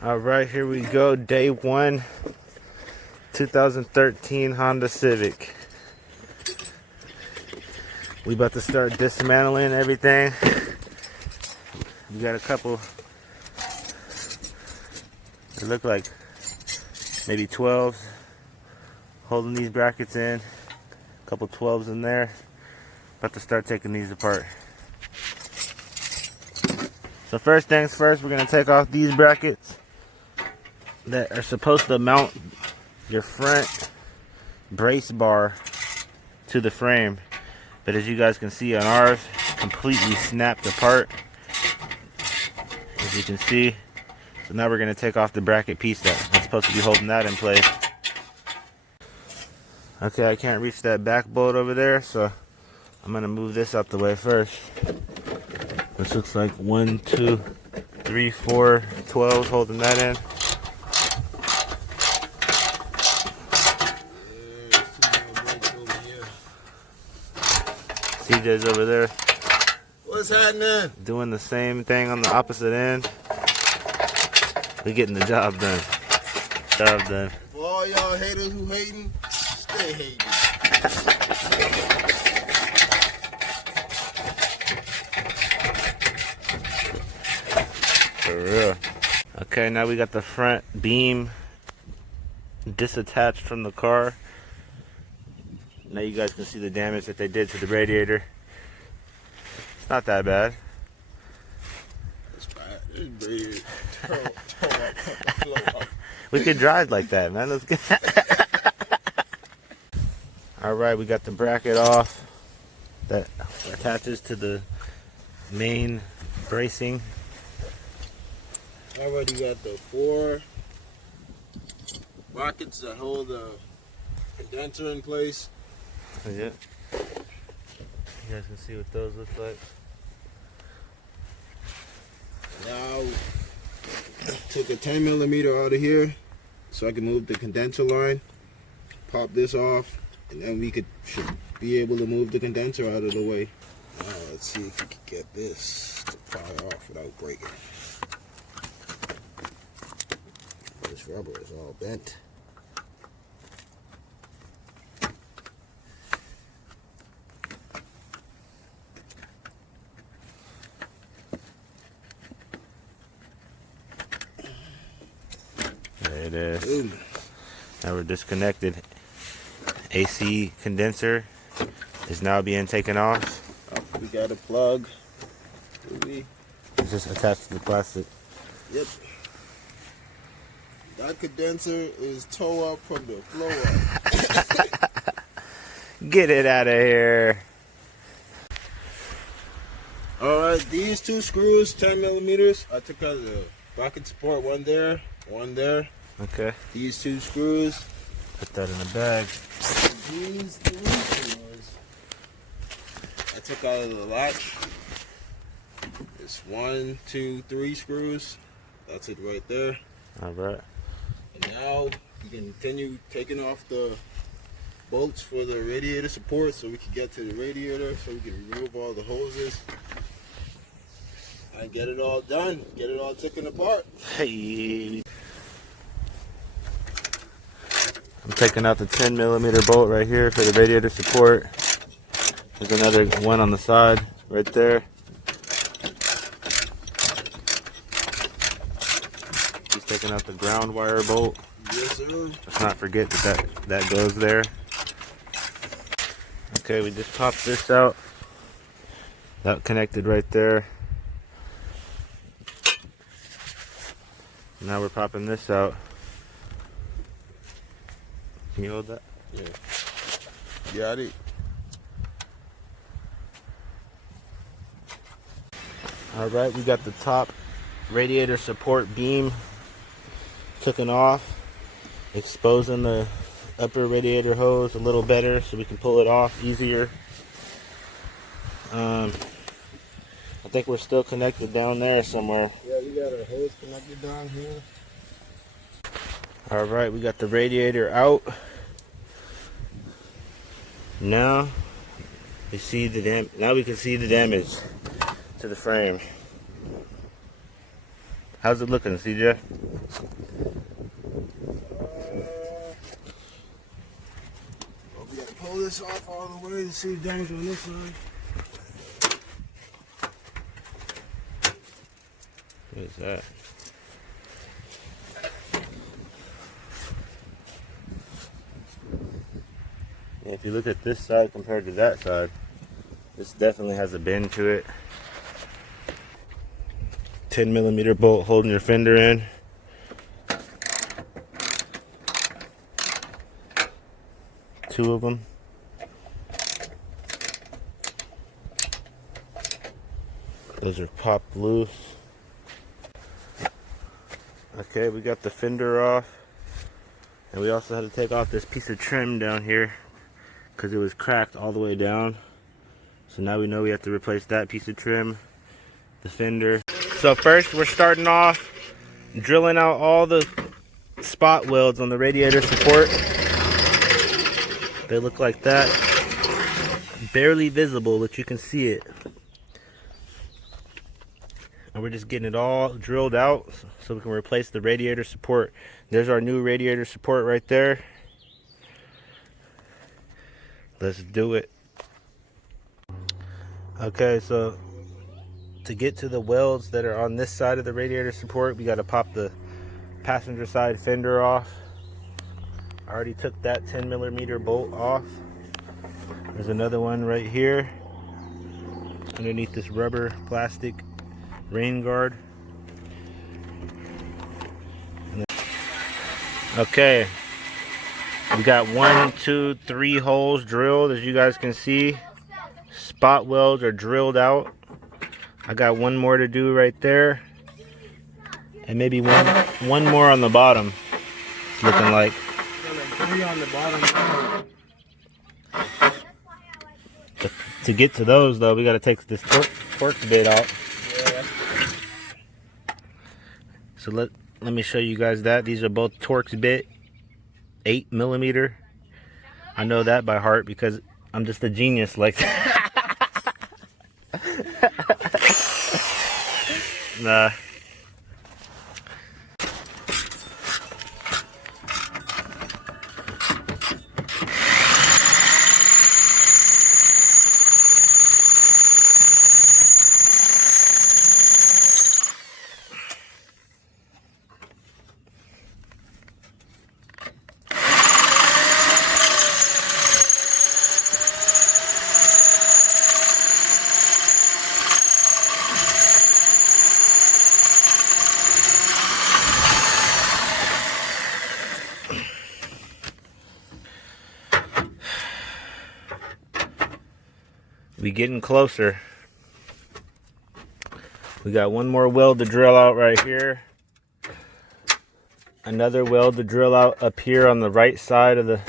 All right, here we go. Day one, 2013 Honda Civic. We about to start dismantling everything. We got a couple, they look like maybe 12s holding these brackets in. A couple 12s in there. About to start taking these apart. So first things first, we're gonna take off these brackets that are supposed to mount your front brace bar to the frame, but as you guys can see on ours, completely snapped apart, as you can see. So now we're going to take off the bracket piece that's supposed to be holding that in place. Okay, I can't reach that back bolt over there, so I'm going to move this out the way first. This looks like 1, 2, 3, 4 12s holding that in. CJ's over there. What's happening? Doing the same thing on the opposite end. We're getting the job done. Job done. For all y'all haters who hating, stay hating. For real. Okay, now we got the front beam disattached from the car. Now you guys can see the damage that they did to the radiator. It's not that bad. It's bad. It's bad. We could drive like that, man. Let's get. All right, we got the bracket off that attaches to the main bracing. I already got the 4 brackets that hold the condenser in place. Yeah. You guys can see what those look like. Now, took a 10 millimeter out of here so I can move the condenser line, pop this off, and then we should be able to move the condenser out of the way. Now, let's see if we can get this to fire off without breaking. This rubber is all bent. There it is. Now we're disconnected. AC condenser is now being taken off. We got a plug. It's just attached to the plastic. Yep. That condenser is toe up from the floor up. Get it out of here. Alright, these 2 screws, 10 millimeters. I took out the bracket support, one there, one there. Okay. These 2 screws. Put that in the bag. These 3 screws I took out of the latch. It's 1, 2, 3 screws. That's it right there. Alright. And now we can continue taking off the bolts for the radiator support so we can get to the radiator, so we can remove all the hoses and get it all done, get it all taken apart. Hey. I'm taking out the 10 millimeter bolt right here for the radiator support. There's another one on the side right there. Just taking out the ground wire bolt. Yes, sir. Let's not forget that goes there. Okay, we just popped this out. That connected right there. Now we're popping this out. Can you hold that? Yeah. Got it. Alright, we got the top radiator support beam taken off, exposing the upper radiator hose a little better so we can pull it off easier. I think we're still connected down there somewhere. Yeah, we got our hose connected down here. Alright, we got the radiator out. Now we see now we can see the damage to the frame. How's it looking, CJ? We gotta pull this off all the way to see the damage on this side. What is that? Yeah, if you look at this side compared to that side, this definitely has a bend to it. 10mm bolt holding your fender in. Two of them. Those are popped loose. Okay, we got the fender off. And we also had to take off this piece of trim down here because it was cracked all the way down. So now we know we have to replace that piece of trim, the fender. So first we're starting off drilling out all the spot welds on the radiator support. They look like that. Barely visible, but you can see it. And we're just getting it all drilled out so we can replace the radiator support. There's our new radiator support right there. Let's do it. Okay, so to get to the welds that are on this side of the radiator support, we got to pop the passenger side fender off. I already took that 10mm bolt off. There's another one right here underneath this rubber plastic rain guard. Okay, we got 1, 2, 3 holes drilled, as you guys can see. Spot welds are drilled out. I got one more to do right there, and maybe one more on the bottom. It's looking like. Three on the bottom. To get to those though, we got to take this Torx bit out. Yeah. So let me show you guys that. These are both Torx bit, 8mm. I know that by heart because I'm just a genius like that. Nah. We getting closer. We got one more weld to drill out right here. Another weld to drill out up here on the right side of the.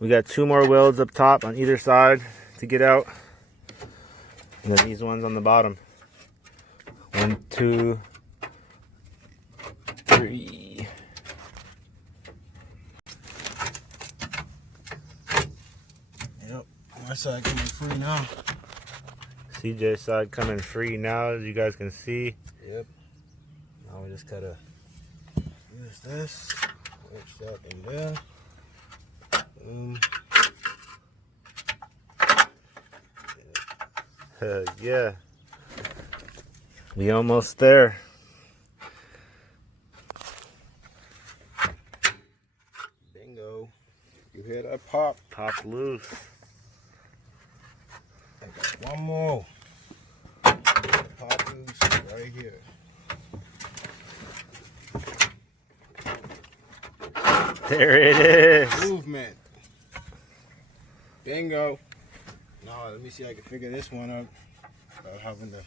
We got 2 more welds up top on either side to get out. And then these ones on the bottom. 1, 2, 3. Yep, my side coming free now. CJ's side coming free now, as you guys can see. Yep. Now we just gotta use this, wedge that in there. Boom. Yeah. We almost there. Bingo. You hear that pop? Pop loose. I got one more. Pop loose right here. There it is. Movement. Bingo. Now let me see if I can figure this one out without having to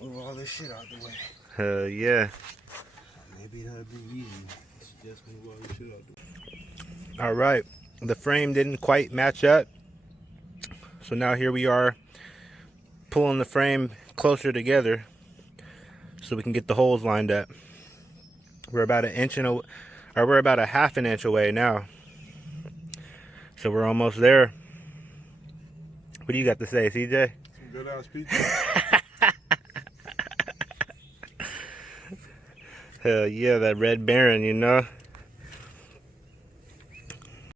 move all this shit out the way. Yeah. Maybe that'd be easy. Just move all this shit out the way. All right. The frame didn't quite match up. So now here we are pulling the frame closer together so we can get the holes lined up. We're about we're about a half an inch away now. So we're almost there. What do you got to say, CJ? Some good ass pizza. Hell yeah, that Red Baron, you know?